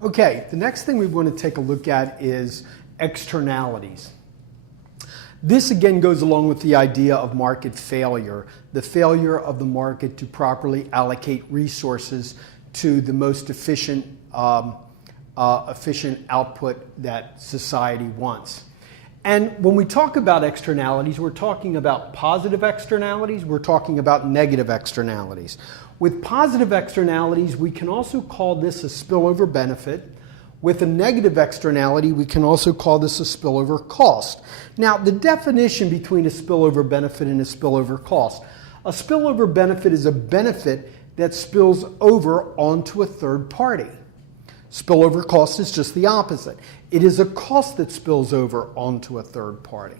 Okay, the next thing we want to take a look at is externalities. This again goes along with the idea of market failure, the failure of the market to properly allocate resources to the most efficient output that society wants. And when we talk about externalities, we're talking about positive externalities, we're talking about negative externalities. With positive externalities, we can also call this a spillover benefit. With a negative externality, we can also call this a spillover cost. Now, the definition between a spillover benefit and a spillover cost. A spillover benefit is a benefit that spills over onto a third party. Spillover cost is just the opposite. It is a cost that spills over onto a third party.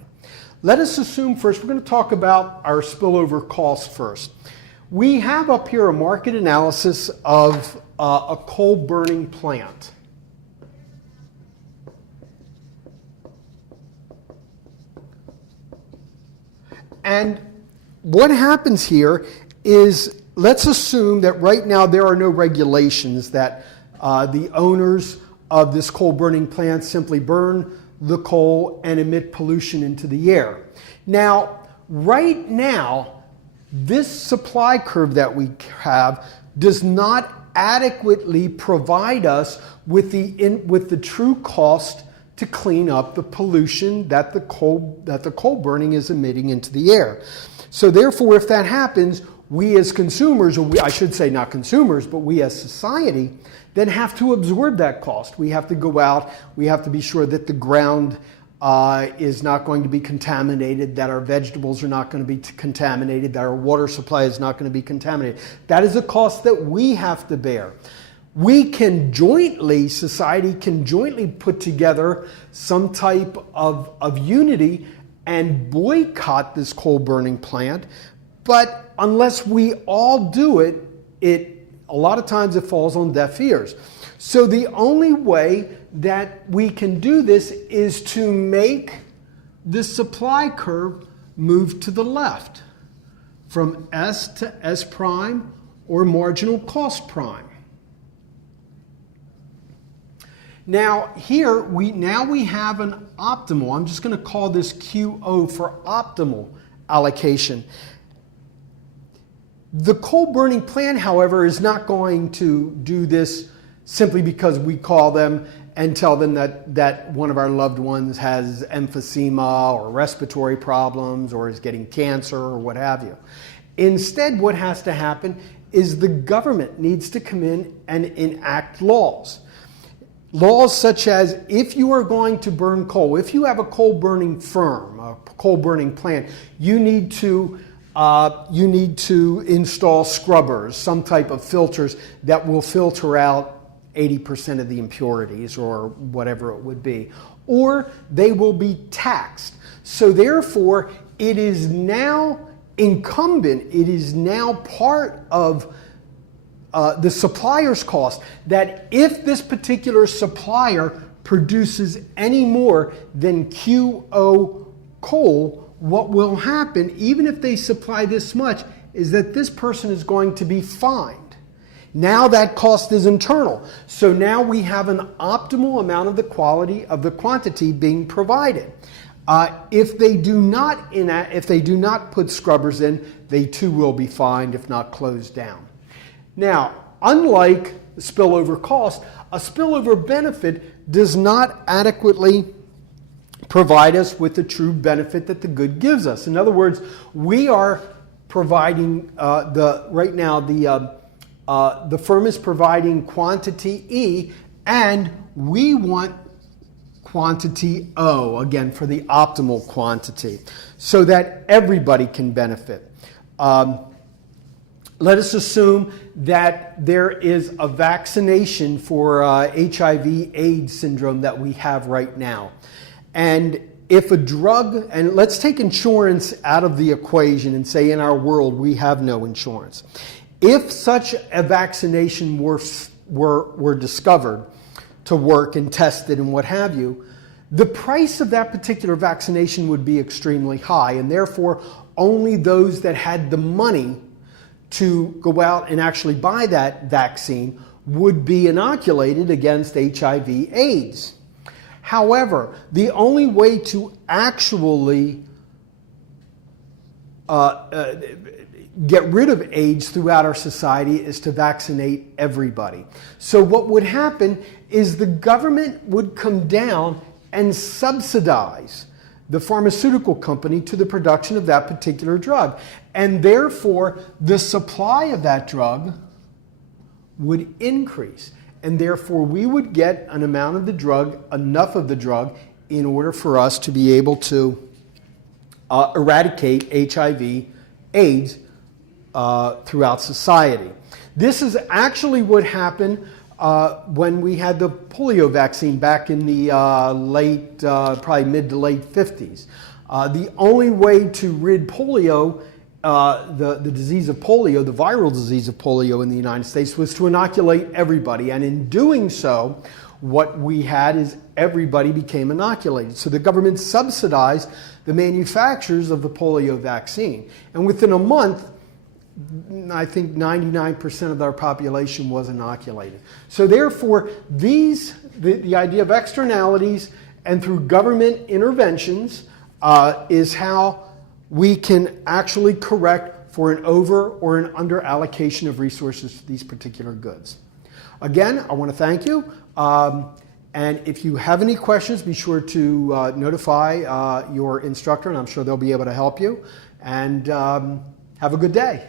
Let us assume first, we're going to talk about our spillover cost first. We have up here a market analysis of a coal burning plant. And what happens here is, let's assume that right now there are no regulations that the owners of this coal burning plant simply burn the coal and emit pollution into the air. Now, right now, this supply curve that we have does not adequately provide us with the true cost to clean up the pollution that the coal burning is emitting into the air. So therefore, if that happens, we as consumers, or I should say not consumers, but we as society, then have to absorb that cost. We have to go out, we have to be sure that the ground is not going to be contaminated, that our vegetables are not going to be contaminated, that our water supply is not going to be contaminated. That is a cost that we have to bear. We can jointly, society can jointly put together some type of unity and boycott this coal burning plant, but unless we all do it, a lot of times it falls on deaf ears. So the only way that we can do this is to make the supply curve move to the left from S to S prime or marginal cost prime. Now here we have an optimal. I'm just going to call this QO for optimal allocation. The coal burning plant, however, is not going to do this simply because we call them and tell them that one of our loved ones has emphysema or respiratory problems or is getting cancer or what have you. Instead, what has to happen is the government needs to come in and enact laws. Laws such as, if you are going to burn coal, if you have a coal burning firm, a coal burning plant, you need to install scrubbers, some type of filters that will filter out 80% of the impurities or whatever it would be. Or they will be taxed. So therefore, it is now incumbent, it is now part of the supplier's cost that if this particular supplier produces any more than QO coal, what will happen, even if they supply this much, is that this person is going to be fined. Now that cost is internal. So now we have an optimal amount of the quality of the quantity being provided. If they do not put scrubbers in, they too will be fined, if not closed down. Now, unlike the spillover cost, a spillover benefit does not adequately provide us with the true benefit that the good gives us. In other words, we are providing right now the firm is providing quantity E, and we want quantity O, again, for the optimal quantity, so that everybody can benefit. Let us assume that there is a vaccination for HIV/AIDS syndrome that we have right now. And if a drug, and let's take insurance out of the equation and say in our world we have no insurance. If such a vaccination were discovered to work and tested and what have you, the price of that particular vaccination would be extremely high, and therefore only those that had the money to go out and actually buy that vaccine would be inoculated against HIV/AIDS. However, the only way to actually get rid of AIDS throughout our society is to vaccinate everybody. So what would happen is the government would come down and subsidize the pharmaceutical company to the production of that particular drug. And therefore, the supply of that drug would increase. And therefore, we would get an amount of the drug, enough of the drug, in order for us to be able to eradicate HIV/AIDS throughout society. This is actually what happened when we had the polio vaccine back in the probably mid to late 50s. The only way to rid polio, the disease of polio, the viral disease of polio in the United States, was to inoculate everybody. And in doing so, what we had is everybody became inoculated. So the government subsidized the manufacturers of the polio vaccine. And within a month, I think 99% of our population was inoculated. So therefore, the idea of externalities and through government interventions is how we can actually correct for an over or an under allocation of resources to these particular goods. Again, I want to thank you. And if you have any questions, be sure to notify your instructor, and I'm sure they'll be able to help you. And have a good day.